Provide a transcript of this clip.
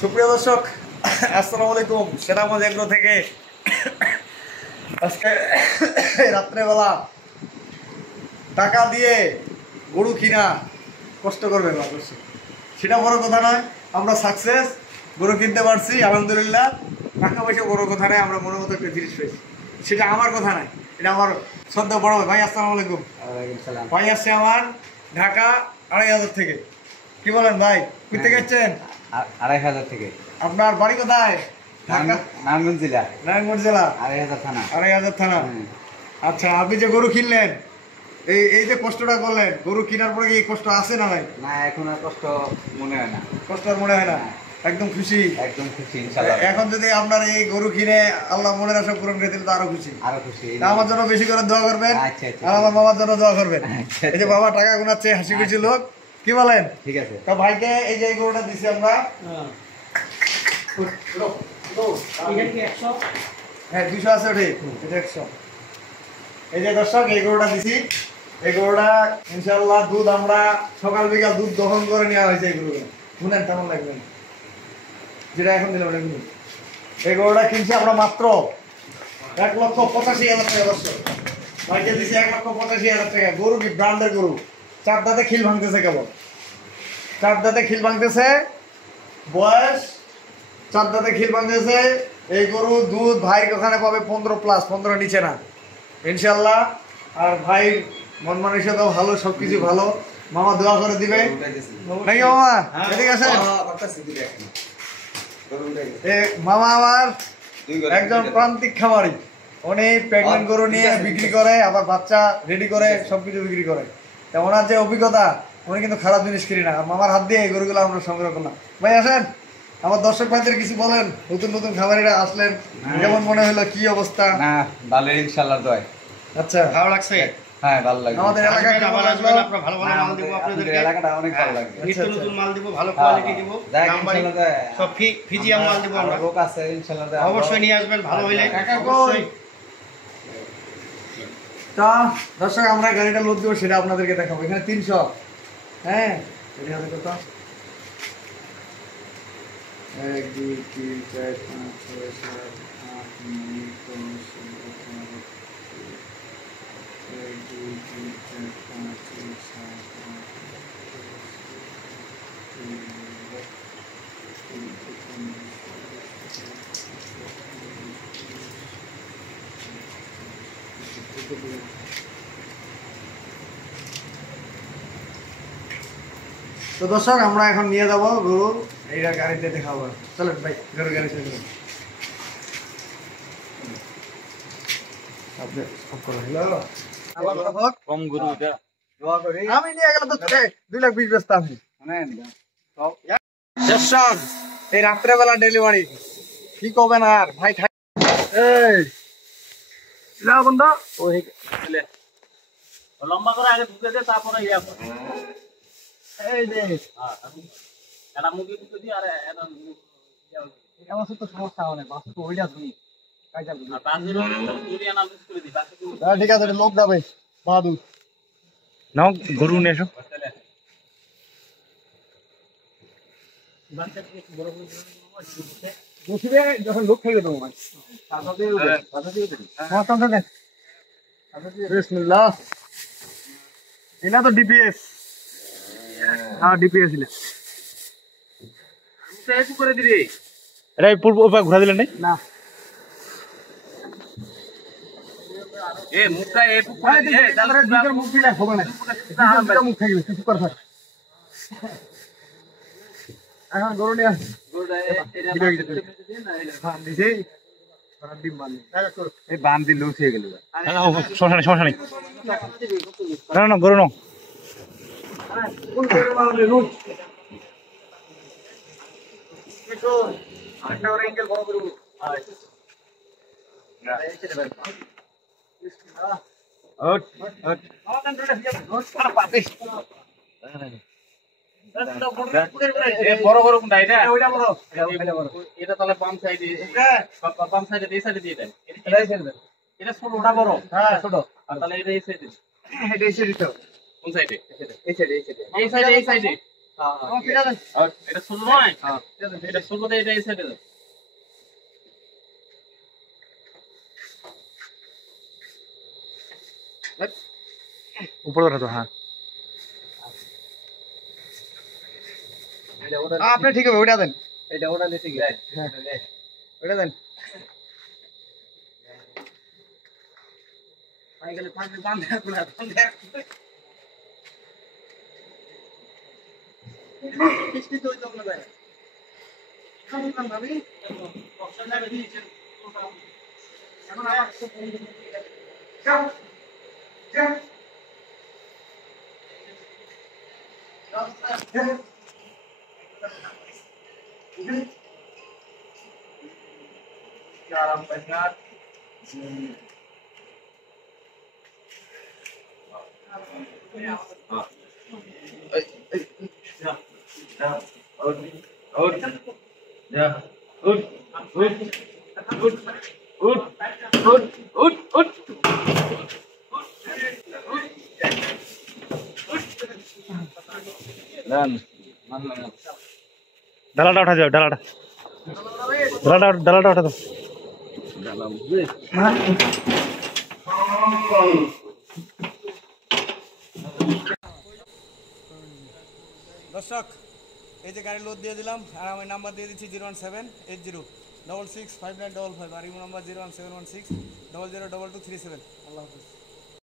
সুপ্রিয় দর্শক, আসসালামু আলাইকুম। সেনাগঞ্জ এগ্রো থেকে আজকে রাত্রেবেলা টাকা দিয়ে গরু কিনা কষ্ট করবে মানুষ, সেটা বড় কথা নয়। আমরা সাকসেস, গরু কিনতে পারছি আলহামদুলিল্লাহ। টাকা পয়সা বড় কথা নয়, আমরা মনের মতো একটা জিনিস পেয়েছি, সেটা আমার কথা নয়, এটা আমার শ্রদ্ধা বড় ভাই। আসসালামু আলাইকুম। ভাই আসছে আমার ঢাকা 2500 থেকে। কি বলেন ভাই, কই থেকে আসছেন? 2500 থেকে। আপনার বাড়ি কোথায়? নারায়ণগঞ্জ জেলা। নারায়ণগঞ্জ জেলা, 2500 থানা। 2500 থানা। আচ্ছা, আপনি যে গরু কিনলেন, এই যে কষ্টটা করলেন, গরু কেনার পরে কি কষ্ট আছে না ভাই? না, এখন আর কষ্ট মনে হয় না। কষ্ট আর মনে হয় না, একদম খুশি। একদম খুশি ইনশাআল্লাহ। এখন যদি আপনার এই গরু কিনে আল্লাহ মনের আশা পূরণ করে দিলে তো আরো খুশি। আরো খুশি। আমার জন্য বেশি করে দোয়া করবেন। আচ্ছা আচ্ছা। আর আমার বাবার জন্য দোয়া করবেন। এই যে বাবা টাকা গুনাচ্ছে, হাসি খুশি লোক। কি বলেন? ঠিক আছে। তো ভাইকে এই যে এই গরুটা দিছি আমরা। হ্যাঁ 200 আছে ওঠে, এটা 100। এই যে দর্শক, এই গরুটা দিছি। এই গরুটা ইনশাআল্লাহ দুধ আমরা সকাল বিকাল দুধ দহন করে নেওয়া হয়েছে। এই গরুটা শুনেন কেমন লাগবে, যেটা এখন দিলাম ওটা শুনুন। এই গরুটা কিনছি আমরা মাত্র 1,85,000 টাকা। দর্শক ভাইকে দিছি 1,85,000 টাকা। গরু কি ব্র্যান্ডের গরু, 4 দাঁতে খিল ভাঙতেছে, কেবল 4 দাঁতে খিল ভাঙতেছে, বয়স 4 দাঁতে খিল ভাঙতেছে। এই গরু দুধ ভাই ওখানে পাবে 15+, 15 নিচে না ইনশাল্লাহ। আর ভাই মন মানসিকতাও ভালো, সবকিছু ভালো। মামা দোয়া করে দিবে নাকি মামা? এদিকে আসেন। মামা আমার একজন প্রান্তিক খামারি, উনি প্রেগনেন্ট গরু নিয়ে বিক্রি করে, আবার বাচ্চা রেডি করে, সবকিছু বিক্রি করে। তা ওনার যে অভিজ্ঞতা, উনি কিন্তু খারাপ জিনিস কিনি না। মামার হাত দিয়ে এই গরুগুলো আমরা সংগ্রহ করলাম। ভাই আসেন, আমার দর্শক ভাইদের কিছু বলেন। নতুন নতুন খামারিরা আসলেন, কেমন মনে হলো, কি অবস্থা? না, ভালো ইনশাআল্লাহ দোয়া। আচ্ছা, ভালো লাগছে? হ্যাঁ ভালো লাগছে। আমাদের এলাকায় কেমন লাগলো? আপনারা ভালো ভালো মাল দিব আপনাদেরকে। এলাকাটা অনেক ভালো লাগছে। নিত্য নতুন মাল দিব, ভালো কোয়ালিটি দিব। নাম্বারই সব ফিজিয়াম মাল দিব আমরা। লোক আছে ইনশাআল্লাহ। অবশ্যই নিয়ে আসবেন, ভালো হইলে অবশ্যই। তা দর্শক, আমরা গাড়িটা লোড দিব, সেটা আপনাদেরকে দেখাবো। এখানে 300। হ্যাঁ, এটা হবে কত? 1 2 3 4 5 6 7 8 9 10 11 1 2 3 4 5 6 7 8 তো দর্শক, আমরা এখন নিয়ে যাবো গরু, এইটা গাড়িতে দেখাবো। চলেন ভাই, গরুর গাড়ি ছেড়ে দেবেন। কম গরু এটা। আমি নিয়ে গেলে তো 2,20,000 বেচতাম। দর্শক, এই রাত্রেবেলা ডেলিভারি, কি করবেন আর ভাই? এই যাও বন্ধু, ওই লম্বা করে আগে ঢুকে দে, তারপরে ইয়া করে। এই যে এটা মুরগি ঢুকে দি, আর এটা আমার তো সমস্যা হয় না, বাস তো ওইটা ধুই কাইটা ধুই। আর বাজিরও দুনিয়া নাম করে দি, বাকি ঠিক আছে, লোক যাবে বাহাদুর নাও, গরু নিয়ে এসো। বসিবে যখন লোক খেয়ে দেবো ভাই। বিসমিল্লাহ। এটা তো ডিপিএস। হ্যাঁ ডিপিএস ইলে আমি করে দিবি। এটা পূর্ব ঘুরা দিলেন না? এ মুখটা এ করে দে, তাহলে দুইটার মুখ দিলে হবে না, দুইটা মুখ থাকবে, কিছু করে থাক। এখন গরু নিয়ে আসি। বান দিল উঠে গেল। সমস্যা নেই, না গরু নাও। বড় বড় কোনটা এটা? এটা তাহলে বাম সাইডে, বাম সাইডে এই সাইডে দিয়ে দেন। এটা ছোট, ওটা বড়। হ্যাঁ ছোট। আর তাহলে এটা এই সাইডে, এটা এসে দিতে কোন সাইডে? এই সাইডে, এই সাইডে, এই সাইডে, এই সাইডে। আর এটা ছোট নয় এটা ছোট দিয়ে এটা এই সাইডে দাও উপরে ধরো তো, হ্যাঁ আপনি ঠিক হবে, ওইটা দেন, এটা ওটা নিতে গিয়ে ওইটা দেন। ডালাটা উঠা যাও, ডালাটা উঠা দাও। দর্শক, এই যে গাড়ি লোড দিয়ে দিলাম, আর আমি নাম্বার দিয়ে দিচ্ছি 01780665955, আর ইমো নাম্বার 01716002237। আল্লাহ হাফিজ।